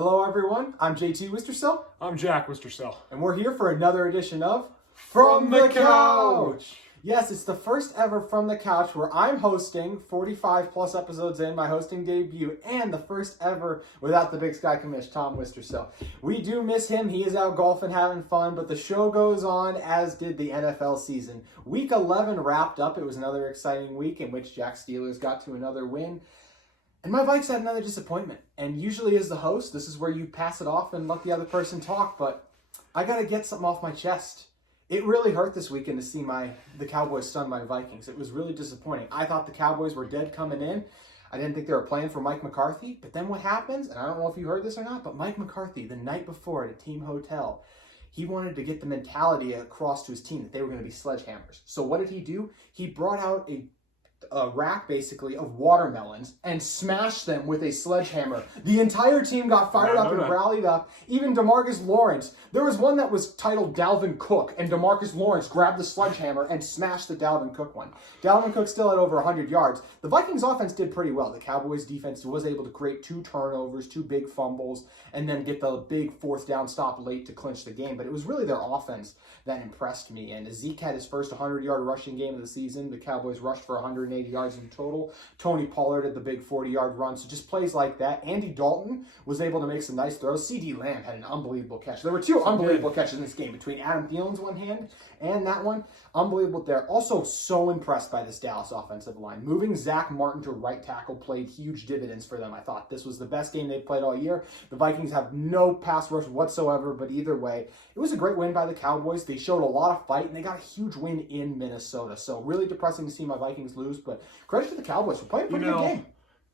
Hello, everyone. I'm JT Wistrcill. I'm Jack Wistrcill. And we're here for another edition of From the Couch. Yes, it's the first ever From the Couch where I'm hosting 45 plus episodes in my hosting debut, and the first ever without the big sky commish, Tom Wistrcill. We do miss him. He is out golfing, having fun, but the show goes on, as did the NFL season. Week 11 wrapped up. It was another exciting week in which Jack Steelers got to another win. And my Vikes had another disappointment. And usually as the host, this is where you pass it off and let the other person talk, but I got to get something off my chest. It really hurt this weekend to see the Cowboys stun my Vikings. It was really disappointing. I thought the Cowboys were dead coming in. I didn't think they were playing for Mike McCarthy. But then what happens, and I don't know if you heard this or not, but Mike McCarthy, the night before at a team hotel, he wanted to get the mentality across to his team that they were going to be sledgehammers. So what did he do? He brought out a rack basically of watermelons and smashed them with a sledgehammer. The entire team got fired up and rallied up. Even DeMarcus Lawrence. There was one that was titled Dalvin Cook, and DeMarcus Lawrence grabbed the sledgehammer and smashed the Dalvin Cook one. Dalvin Cook still had over 100 yards. The Vikings offense did pretty well. The Cowboys defense was able to create 2 turnovers, 2 big fumbles, and then get the big 4th down stop late to clinch the game. But it was really their offense that impressed me. And Zeke had his first 100-yard rushing game of the season. The Cowboys rushed for 180 yards in total. Tony Pollard had the big 40-yard run. So just plays like that. Andy Dalton was able to make some nice throws. CD Lamb had an unbelievable catch. There were 2 unbelievable catches in this game between Adam Thielen's one hand and that one. Unbelievable there. Also so impressed by this Dallas offensive line. Moving Zach Martin to right tackle played huge dividends for them. I thought this was the best game they've played all year. The Vikings have no pass rush whatsoever, but either way, it was a great win by the Cowboys. They showed a lot of fight, and they got a huge win in Minnesota. So really depressing to see my Vikings lose, but credit to the Cowboys for playing a pretty good game.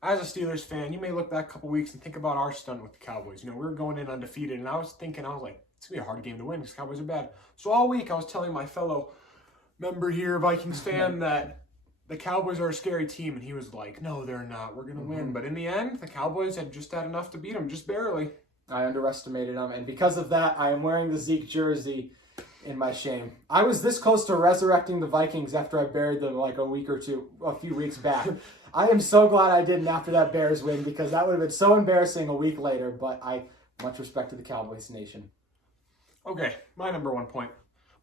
As a Steelers fan, you may look back a couple weeks and think about our stunt with the Cowboys. We were going in undefeated, and I was like, it's going to be a hard game to win because Cowboys are bad. So all week I was telling my fellow member here, Vikings fan, that the Cowboys are a scary team, and he was like, no, they're not. We're going to win. But in the end, the Cowboys had just had enough to beat them, just barely. I underestimated them, and because of that, I am wearing the Zeke jersey in my shame. I was this close to resurrecting the Vikings after I buried them like a few weeks back. I am so glad I didn't after that Bears win, because that would have been so embarrassing a week later, but much respect to the Cowboys Nation. Okay, my number 1 point.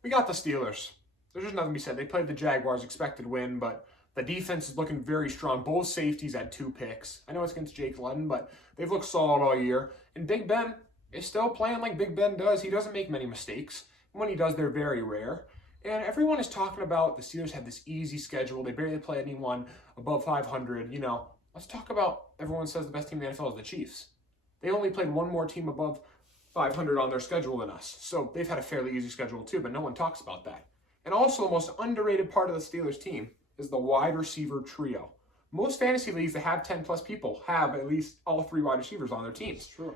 We got the Steelers. There's just nothing to be said. They played the Jaguars, expected win, but the defense is looking very strong. Both safeties had 2 picks. I know it's against Jake Luton, but they've looked solid all year. And Big Ben is still playing like Big Ben does. He doesn't make many mistakes. When he does, they're very rare. And everyone is talking about the Steelers have this easy schedule. They barely play anyone above 500. Let's talk about, everyone says the best team in the NFL is the Chiefs. They only played one more team above 500 on their schedule than us. So they've had a fairly easy schedule too, but no one talks about that. And also the most underrated part of the Steelers team is the wide receiver trio. Most fantasy leagues that have 10 plus people have at least all 3 wide receivers on their teams. It's true.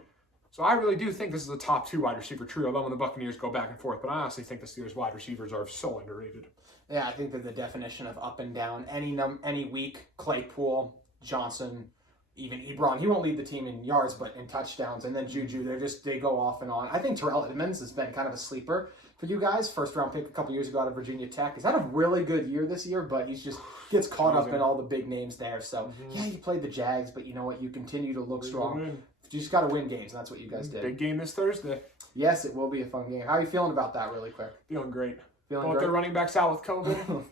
So I really do think this is a top 2 wide receiver trio, though when the Buccaneers go back and forth. But I honestly think the Steelers wide receivers are so underrated. Yeah, I think that the definition of up and down, any week, Claypool, Johnson, even Ebron, he won't lead the team in yards, but in touchdowns. And then Juju, they go off and on. I think Terrell Edmonds has been kind of a sleeper for you guys. First round pick a couple years ago out of Virginia Tech. He's had a really good year this year, but he's just gets caught up in all the big names there. So, yeah, you played the Jags, but you know what? You continue to look strong. You just got to win games, and that's what you guys did. Big game this Thursday. Yes, it will be a fun game. How are you feeling about that really quick? Feeling great. Feeling great? Their running backs out with COVID.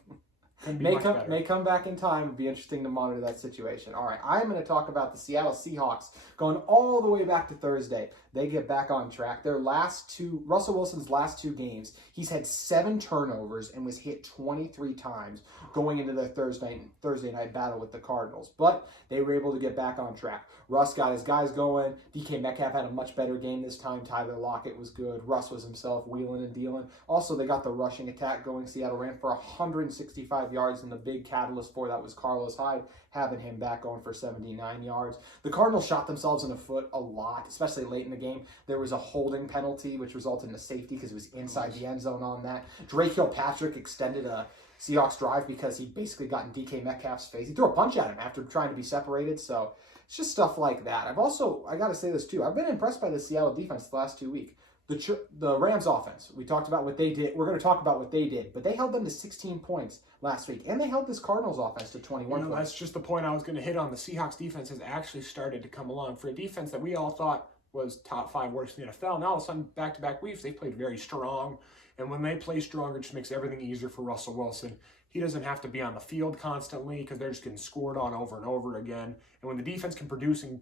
May come back in time. It'll be interesting to monitor that situation. All right, I'm going to talk about the Seattle Seahawks going all the way back to Thursday. They get back on track. Russell Wilson's last 2 games, he's had 7 turnovers and was hit 23 times going into their Thursday night battle with the Cardinals. But they were able to get back on track. Russ got his guys going. DK Metcalf had a much better game this time. Tyler Lockett was good. Russ was himself wheeling and dealing. Also, they got the rushing attack going. Seattle ran for 165 yards, and the big catalyst for that was Carlos Hyde, having him back going for 79 yards. The Cardinals shot themselves in the foot a lot, especially late in the game. There was a holding penalty, which resulted in a safety because it was inside the end zone on that. Drake Kilpatrick extended a Seahawks drive because he basically got in DK Metcalf's face. He threw a punch at him after trying to be separated, so it's just stuff like that. I got to say this too, I've been impressed by the Seattle defense the last 2 weeks. The Rams offense, we talked about what they did. We're going to talk about what they did, but they held them to 16 points last week, and they held this Cardinals offense to 21 points. That's just the point I was going to hit on. The Seahawks defense has actually started to come along. For a defense that we all thought was top 5 worst in the NFL. Now all of a sudden, back-to-back weeks, they played very strong. And when they play strong, it just makes everything easier for Russell Wilson. He doesn't have to be on the field constantly because they're just getting scored on over and over again. And when the defense can produce and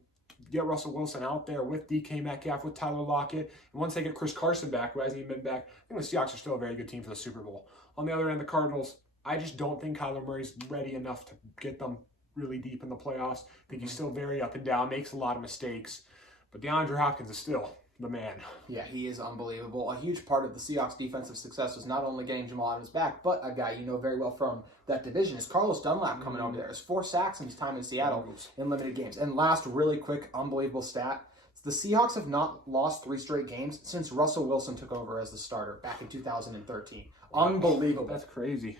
get Russell Wilson out there with DK Metcalf, with Tyler Lockett, and once they get Chris Carson back, who hasn't even been back, I think the Seahawks are still a very good team for the Super Bowl. On the other end, the Cardinals, I just don't think Kyler Murray's ready enough to get them really deep in the playoffs. I think he's still very up and down, makes a lot of mistakes. But DeAndre Hopkins is still the man. Yeah, he is unbelievable. A huge part of the Seahawks' defensive success was not only getting Jamal Adams back, but a guy you know very well from that division is Carlos Dunlap coming over there. It's 4 sacks in his time in Seattle in limited games. And last, really quick, unbelievable stat. The Seahawks have not lost 3 straight games since Russell Wilson took over as the starter back in 2013. Unbelievable. That's crazy.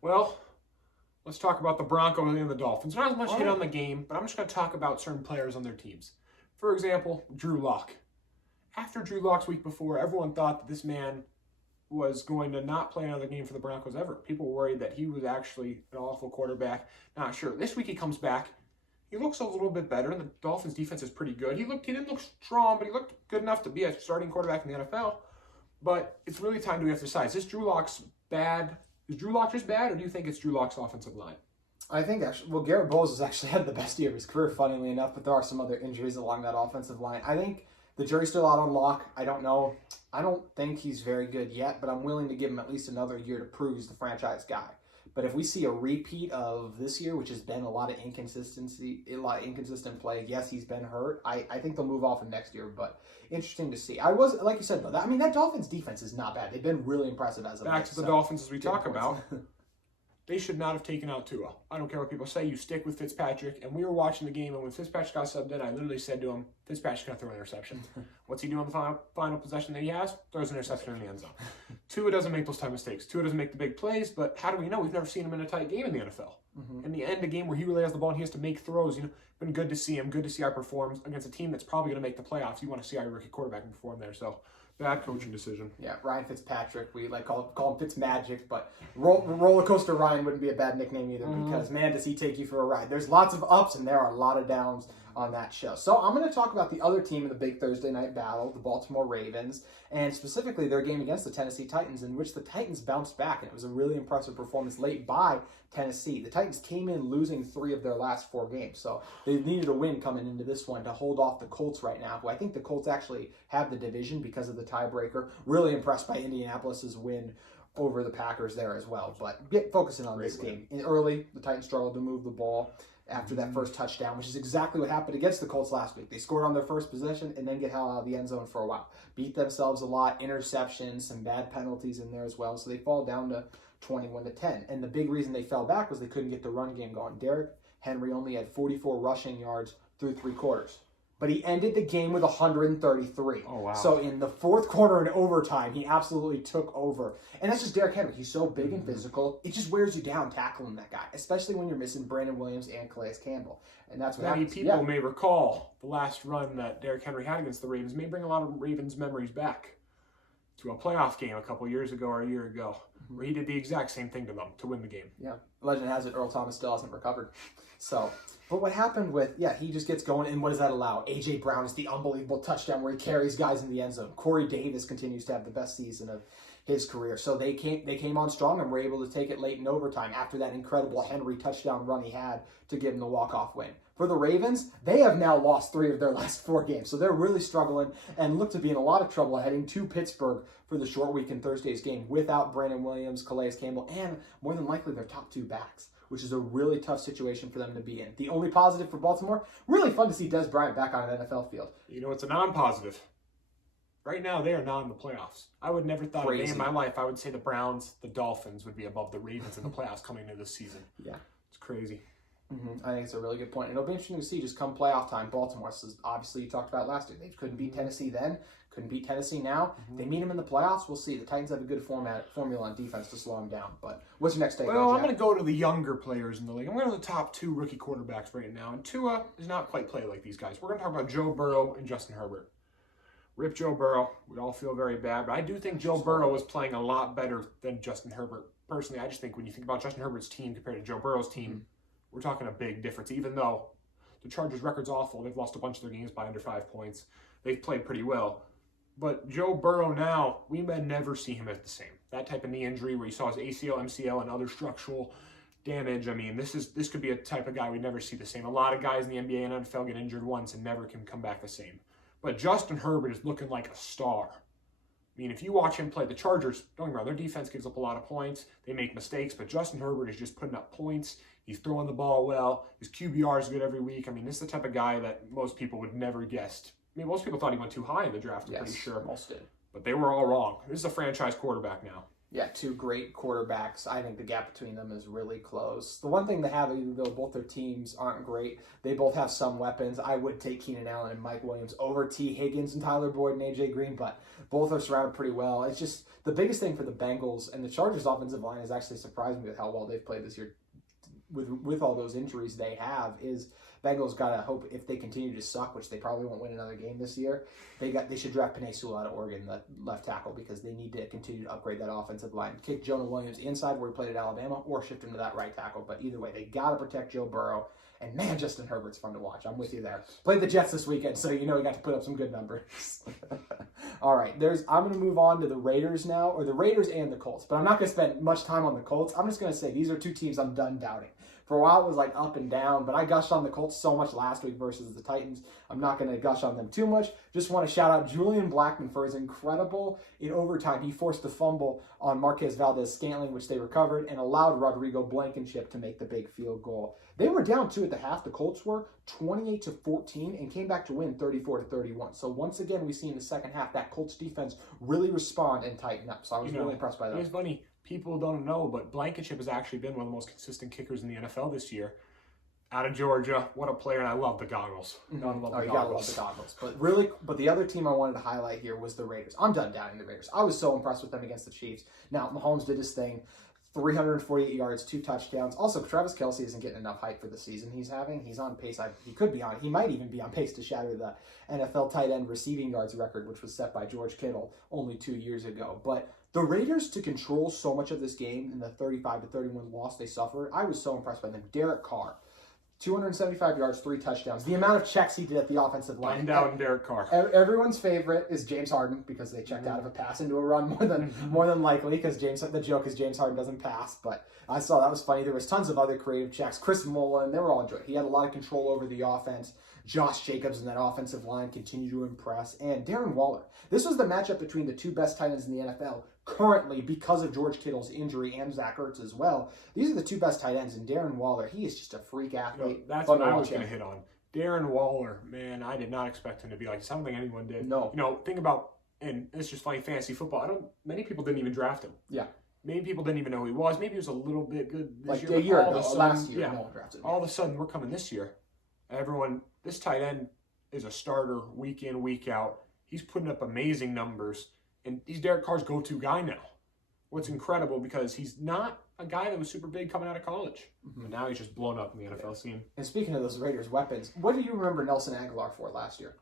Well, let's talk about the Broncos and the Dolphins. Not as much hit on the game, but I'm just going to talk about certain players on their teams. For example, Drew Lock. After Drew Lock's week before, everyone thought that this man was going to not play another game for the Broncos ever. People were worried that he was actually an awful quarterback. Not sure. This week he comes back. He looks a little bit better, and the Dolphins' defense is pretty good. He didn't look strong, but he looked good enough to be a starting quarterback in the NFL. But it's really time to emphasize, is Drew Lock's bad? Is Drew Lock just bad, or do you think it's Drew Lock's offensive line? I think Garrett Bowles has actually had the best year of his career, funnily enough, but there are some other injuries along that offensive line. I think the jury's still out on Lock. I don't know. I don't think he's very good yet, but I'm willing to give him at least another year to prove he's the franchise guy. But if we see a repeat of this year, which has been a lot of inconsistency, a lot of inconsistent play, yes, he's been hurt. I think they'll move off him next year, but interesting to see. Like you said, though, that Dolphins defense is not bad. They've been really impressive as of late. Back to the Dolphins as we talk about. They should not have taken out Tua. I don't care what people say. You stick with Fitzpatrick. And we were watching the game, and when Fitzpatrick got subbed in, I literally said to him, Fitzpatrick's going to throw an interception. What's he doing on the final possession that he has? Throws an interception in the end zone. Tua doesn't make those type of mistakes. Tua doesn't make the big plays, but how do we know? We've never seen him in a tight game in the NFL. In the end, a game where he really has the ball and he has to make throws, been good to see him, good to see our performance against a team that's probably going to make the playoffs. You want to see our rookie quarterback perform there, so bad coaching decision. Yeah, Ryan Fitzpatrick. We call him Fitzmagic, but Roller Coaster Ryan wouldn't be a bad nickname either because, man, does he take you for a ride. There's lots of ups and there are a lot of downs on that show. So I'm going to talk about the other team in the big Thursday night battle, the Baltimore Ravens, and specifically their game against the Tennessee Titans, in which the Titans bounced back, and it was a really impressive performance late by Tennessee. The Titans came in losing 3 of their last 4 games, so they needed a win coming into this one to hold off the Colts right now, who I think the Colts actually have the division because of the tiebreaker. Really impressed by Indianapolis's win over the Packers there as well, but focusing on this game. Early, the Titans struggled to move the ball after that first touchdown, which is exactly what happened against the Colts last week. They scored on their first possession and then get hell out of the end zone for a while. Beat themselves a lot, interceptions, some bad penalties in there as well, so they fall down to 21-10. And the big reason they fell back was they couldn't get the run game going. Derrick Henry only had 44 rushing yards through 3 quarters. But he ended the game with 133. Oh, wow. So in the 4th quarter and overtime, he absolutely took over. And that's just Derrick Henry. He's so big and physical. It just wears you down tackling that guy, especially when you're missing Brandon Williams and Calais Campbell. And that's what happens. Many people may recall the last run that Derrick Henry had against the Ravens. May bring a lot of Ravens memories back to a playoff game a couple years ago or a year ago, where he did the exact same thing to them to win the game. Yeah. Legend has it Earl Thomas still hasn't recovered. So, but what happened with, he just gets going, and what does that allow? A.J. Brown is the unbelievable touchdown where he carries guys in the end zone. Corey Davis continues to have the best season of his career. So they came on strong and were able to take it late in overtime after that incredible Henry touchdown run he had to give him the walk-off win. For the Ravens, they have now lost 3 of their last 4 games, so they're really struggling and look to be in a lot of trouble heading to Pittsburgh for the short week in Thursday's game without Brandon Williams, Calais Campbell, and more than likely their top 2 backs, which is a really tough situation for them to be in. The only positive for Baltimore, really fun to see Des Bryant back on an NFL field. It's a non-positive. Right now, they are not in the playoffs. I would never thought a day in my life I would say the Browns, the Dolphins would be above the Ravens in the playoffs coming into this season. Yeah. It's crazy. I think it's a really good point. And it'll be interesting to see just come playoff time. Baltimore, so obviously you talked about last year. They couldn't beat Tennessee then, couldn't beat Tennessee now. They meet them in the playoffs. We'll see. The Titans have a good formula on defense to slow them down. But what's your next take? Well, I'm going to go to the younger players in the league. I'm going to the top 2 rookie quarterbacks right now. And Tua is not quite played like these guys. We're going to talk about Joe Burrow and Justin Herbert. Rip Joe Burrow. We all feel very bad, but I do think Joe Burrow is playing a lot better than Justin Herbert. Personally, I just think when you think about Justin Herbert's team compared to Joe Burrow's team, we're talking a big difference. Even though the Chargers' record's awful, they've lost a bunch of their games by under 5 points. they've played pretty well. But Joe Burrow now, we may never see him as the same. That type of knee injury where you saw his ACL, MCL, and other structural damage. I mean, this could be a type of guy we never see the same. A lot of guys in the NBA and NFL get injured once and never can come back the same. But Justin Herbert is looking like a star. I mean, if you watch him play the Chargers, don't get me wrong, their defense gives up a lot of points. They make mistakes, but Justin Herbert is just putting up points. He's throwing the ball well. His QBR is good every week. I mean, this is the type of guy that most people would never guessed. I mean, most people thought he went too high in the draft, I'm pretty sure. Most did. But they were all wrong. This is a franchise quarterback now. Yeah, two great quarterbacks. I think the gap between them is really close. The one thing they have, even though both their teams aren't great, they both have some weapons. I would take Keenan Allen and Mike Williams over T. Higgins and Tyler Boyd and A.J. Green, but both are surrounded pretty well. It's just the biggest thing for the Bengals and the Chargers' offensive line has actually surprised me with how well they've played this year. With all those injuries they have, is Bengals gotta hope if they continue to suck, which they probably won't win another game this year. They should draft Penei Sewell out of Oregon, the left tackle, because they need to continue to upgrade that offensive line. Kick Jonah Williams inside where he played at Alabama, or shift him to that right tackle. But either way, they gotta protect Joe Burrow. And man, Justin Herbert's fun to watch. I'm with you there. Played the Jets this weekend, so you know he got to put up some good numbers. All right, I'm going to move on to the Raiders now, or the Raiders and the Colts. But I'm not going to spend much time on the Colts. I'm just going to say these are two teams I'm done doubting. For a while, it was like up and down, but I gushed on the Colts so much last week versus the Titans. I'm not going to gush on them too much. Just want to shout out Julian Blackmon for his incredible, in overtime, he forced the fumble on Marquez Valdez-Scantling, which they recovered, and allowed Rodrigo Blankenship to make the big field goal. They were down 2 at the half. The Colts were 28-14 and came back to win 34-31. So once again, we see in the second half that Colts defense really respond and tighten up. So I was really impressed by that. It's funny. People don't know, but Blankenship has actually been one of the most consistent kickers in the NFL this year. Out of Georgia, what a player, and I love the goggles. You gotta love the goggles. But the other team I wanted to highlight here was the Raiders. I'm done doubting the Raiders. I was so impressed with them against the Chiefs. Now, Mahomes did his thing. 348 yards, 2 touchdowns. Also, Travis Kelce isn't getting enough hype for the season he's having. He's on pace. He might even be on pace to shatter the NFL tight end receiving yards record, which was set by George Kittle only 2 years ago. But the Raiders, to control so much of this game in the 35-31 loss they suffered, I was so impressed by them. Derek Carr, 275 yards, 3 touchdowns. The amount of checks he did at the offensive line. I'm down Derek Carr. Everyone's favorite is James Harden, because they checked out of a pass into a run more than likely, because the joke is James Harden doesn't pass. But I saw that was funny. There was tons of other creative checks. Chris Mullen, they were all enjoyed. He had a lot of control over the offense. Josh Jacobs and that offensive line continue to impress. And Darren Waller. This was the matchup between the 2 best tight ends in the NFL currently, because of George Kittle's injury and Zach Ertz as well. These are the 2 best tight ends, and Darren Waller, he is just a freak athlete. That's what I was going to hit on. Darren Waller, man, I did not expect him to be like this. I don't think anyone did. No. Think about, and it's just funny, fantasy football. Many people didn't even draft him. Yeah. Maybe people didn't even know who he was. Maybe he was a little bit good this year. Like a year ago, last year, no one drafted him. All of a sudden, we're coming this year. This tight end is a starter week in, week out. He's putting up amazing numbers, and he's Derek Carr's go-to guy now. What's incredible, because he's not a guy that was super big coming out of college. But now he's just blown up in the NFL scene. And speaking of those Raiders' weapons, what do you remember Nelson Aguilar for last year?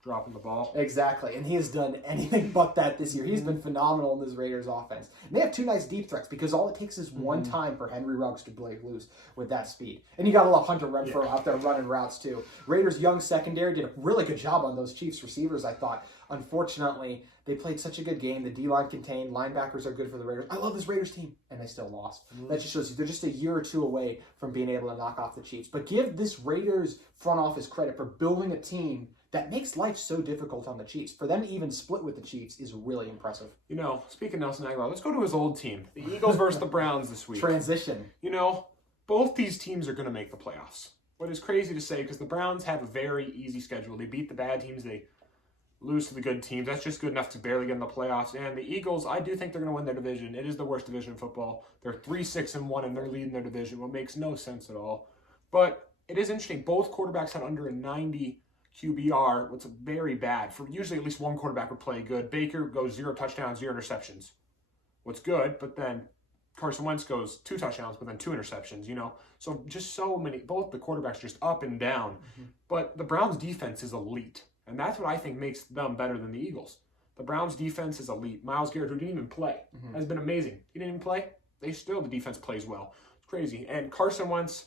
Dropping the ball. Exactly, and he has done anything but that this year. He's been phenomenal in this Raiders offense. And they have 2 nice deep threats, because all it takes is one time for Henry Ruggs to break loose with that speed. And you got to love Hunter Renfrow out there running routes too. Raiders' young secondary did a really good job on those Chiefs receivers, I thought. Unfortunately, they played such a good game. The D-line contained. Linebackers are good for the Raiders. I love this Raiders team, and they still lost. That just shows you they're just a year or 2 away from being able to knock off the Chiefs. But give this Raiders front office credit for building a team that makes life so difficult on the Chiefs. For them to even split with the Chiefs is really impressive. Speaking of Nelson Aguilar, let's go to his old team. The Eagles versus the Browns this week. Transition. Both these teams are going to make the playoffs. What is crazy to say, because the Browns have a very easy schedule. They beat the bad teams. They lose to the good teams. That's just good enough to barely get in the playoffs. And the Eagles, I do think they're going to win their division. It is the worst division in football. They're 3-6-1, and they're leading their division, what makes no sense at all. But it is interesting. Both quarterbacks had under a 90 QBR, what's very bad. For usually at least one quarterback would play good. Baker goes 0 touchdowns, 0 interceptions. What's good, but then Carson Wentz goes 2 touchdowns, but then 2 interceptions, So just so many, both the quarterbacks just up and down. But the Browns defense is elite. And that's what I think makes them better than the Eagles. The Browns defense is elite. Myles Garrett, who didn't even play, has been amazing. He didn't even play. The defense plays well. It's crazy. And Carson Wentz,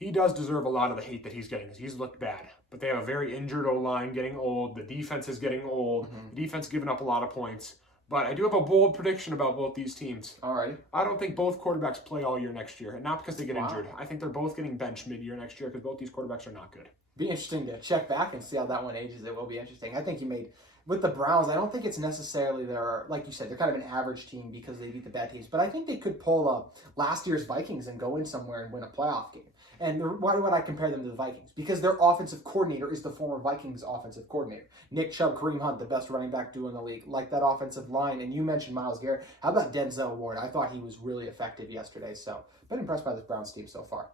he does deserve a lot of the hate that he's getting. He's looked bad. But they have a very injured O-line getting old. The defense is getting old. The defense is giving up a lot of points. But I do have a bold prediction about both these teams. All right. I don't think both quarterbacks play all year next year, and not because they get injured. I think they're both getting benched mid-year next year because both these quarterbacks are not good. Be interesting to check back and see how that one ages. It will be interesting. I think you made with the Browns. I don't think it's necessarily like you said, they're kind of an average team because they beat the bad teams. But I think they could pull up last year's Vikings and go in somewhere and win a playoff game. And why would I compare them to the Vikings? Because their offensive coordinator is the former Vikings offensive coordinator. Nick Chubb, Kareem Hunt, the best running back duo in the league. Like that offensive line. And you mentioned Myles Garrett. How about Denzel Ward? I thought he was really effective yesterday. So, been impressed by this Browns team so far.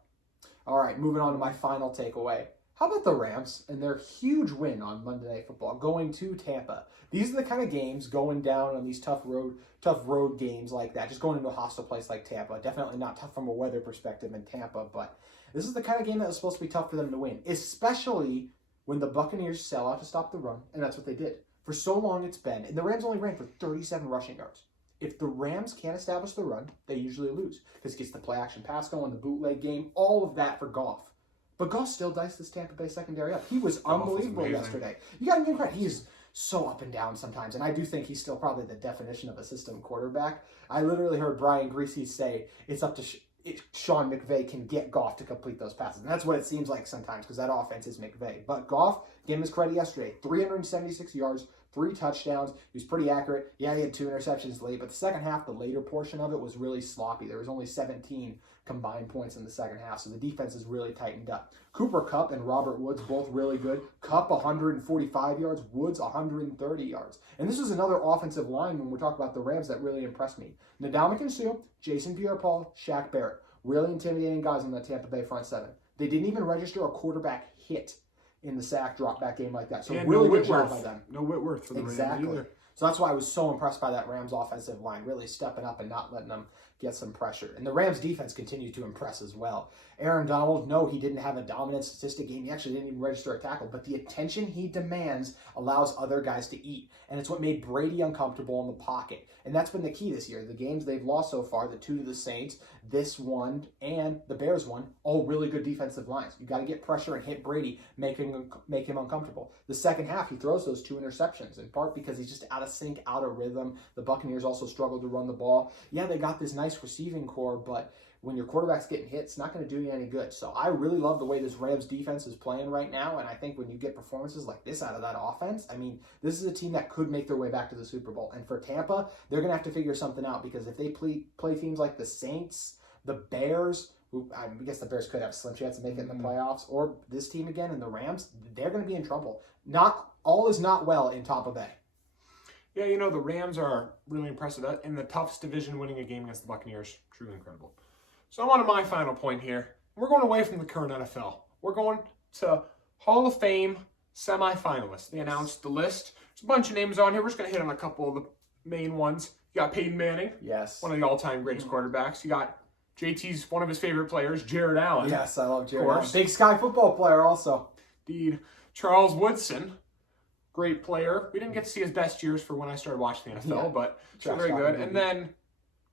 All right, moving on to my final takeaway. How about the Rams and their huge win on Monday Night Football, going to Tampa? These are the kind of games going down on these tough road games like that, just going into a hostile place like Tampa. Definitely not tough from a weather perspective in Tampa, but this is the kind of game that was supposed to be tough for them to win, especially when the Buccaneers sell out to stop the run, and that's what they did. For so long it's been, and the Rams only ran for 37 rushing yards. If the Rams can't establish the run, they usually lose because it gets the play-action pass going, the bootleg game, all of that for Goff. But Goff still diced this Tampa Bay secondary up. He was unbelievable yesterday. You got to give him credit. He is so up and down sometimes, and I do think he's still probably the definition of a system quarterback. I literally heard Brian Greasy say it's up to Sean McVay can get Goff to complete those passes, and that's what it seems like sometimes because that offense is McVay. But Goff, gave him his credit yesterday, 376 yards, 3 touchdowns. He was pretty accurate. Yeah, he had 2 interceptions late, but the second half, the later portion of it was really sloppy. There was only 17 combined points in the second half, so the defense is really tightened up. Cooper Kupp and Robert Woods both really good. Kupp 145 yards, Woods 130 yards. And this is another offensive line when we're talking about the Rams that really impressed me. Ndamukong Suh, Jason Pierre-Paul, Shaq Barrett. Really intimidating guys on the Tampa Bay front seven. They didn't even register a quarterback hit in the sack drop back game like that. So really good job by them. No Whitworth for the Rams either. So that's why I was so impressed by that Rams offensive line, really stepping up and not letting them get some pressure. And the Rams defense continued to impress as well. Aaron Donald, no, he didn't have a dominant statistic game. He actually didn't even register a tackle, but the attention he demands allows other guys to eat. And it's what made Brady uncomfortable in the pocket. And that's been the key this year. The games they've lost so far, the 2 to the Saints, this one, and the Bears one, all really good defensive lines. You got to get pressure and hit Brady, make him uncomfortable. The second half, he throws those 2 interceptions, in part because he's just out of sync, out of rhythm. The Buccaneers also struggled to run the ball. Yeah, they got this nice receiving core, but when your quarterback's getting hit, it's not going to do you any good. So I really love the way this Rams defense is playing right now, and I think when you get performances like this out of that offense, I mean, this is a team that could make their way back to the Super Bowl. And for Tampa, they're going to have to figure something out because if they play teams like the Saints, the Bears, who I guess the Bears could have a slim chance of making it in the playoffs, or this team again and the Rams, they're going to be in trouble. Not all is not well in Tampa Bay. Yeah, you know, the Rams are really impressive. In the toughest division, winning a game against the Buccaneers, truly incredible. So I'm on to my final point here. We're going away from the current NFL. We're going to Hall of Fame Semifinalists. They announced the list. There's a bunch of names on here. We're just going to hit on a couple of the main ones. You got Peyton Manning. Yes. One of the all-time greatest quarterbacks. You got JT's one of his favorite players, Jared Allen. Yes, I love Jared Allen. Big Sky football player also. Indeed. Charles Woodson. Great player. We didn't get to see his best years for when I started watching the NFL, but still very good. And then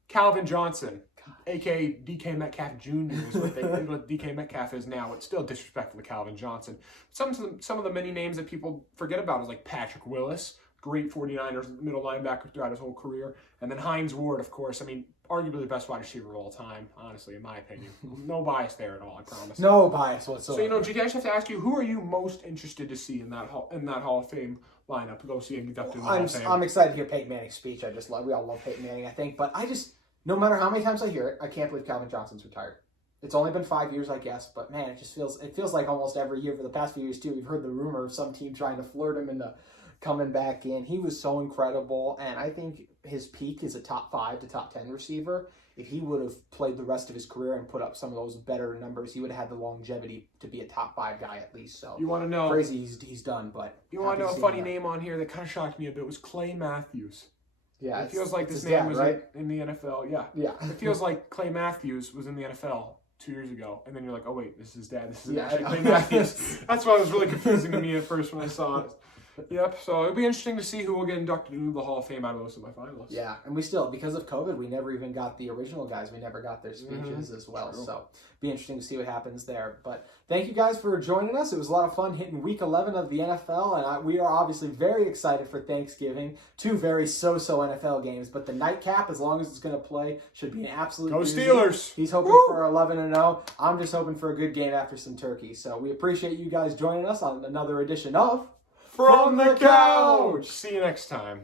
Calvin Johnson, a.k.a. DK Metcalf Jr. is what DK Metcalf is now. It's still disrespectful to Calvin Johnson. Some of the many names that people forget about is like Patrick Willis, great 49ers middle linebacker throughout his whole career. And then Hines Ward, of course. I mean, arguably the best wide receiver of all time, honestly, in my opinion. No bias there at all, I promise. No bias whatsoever. So, you know, GT, I just have to ask you, who are you most interested to see in that Hall of Fame lineup to go see and get up to the Hall of Fame? I'm excited to hear Peyton Manning's speech. We all love Peyton Manning, I think. But no matter how many times I hear it, I can't believe Calvin Johnson's retired. It's only been 5 years, I guess, but man, it feels like almost every year for the past few years too. We've heard the rumor of some team trying to flirt him into coming back in. He was so incredible, and I think his peak is a top 5 to top 10 receiver. If he would have played the rest of his career and put up some of those better numbers, he would have had the longevity to be a top 5 guy at least. So you want to know crazy he's done, but you want to know a funny name on here that kind of shocked me a bit was Clay Matthews. Yeah, it feels like this man was in the NFL. Yeah. It feels like Clay Matthews was in the NFL 2 years ago, and then you're like, oh wait, this is his dad. This is actually Clay Matthews. That's why it was really confusing to me at first when I saw it. Yep, so it'll be interesting to see who will get inducted into the Hall of Fame out of those semifinalists. Yeah, and we still, because of COVID, we never even got the original guys. We never got their speeches as well. True. So be interesting to see what happens there. But thank you guys for joining us. It was a lot of fun hitting Week 11 of the NFL, and we are obviously very excited for Thanksgiving. 2 very so-so NFL games, but the nightcap, as long as it's going to play, should be an absolute Go doozy. Steelers! He's hoping Woo! for 11-0. I'm just hoping for a good game after some turkey. So we appreciate you guys joining us on another edition of From the Couch! See you next time.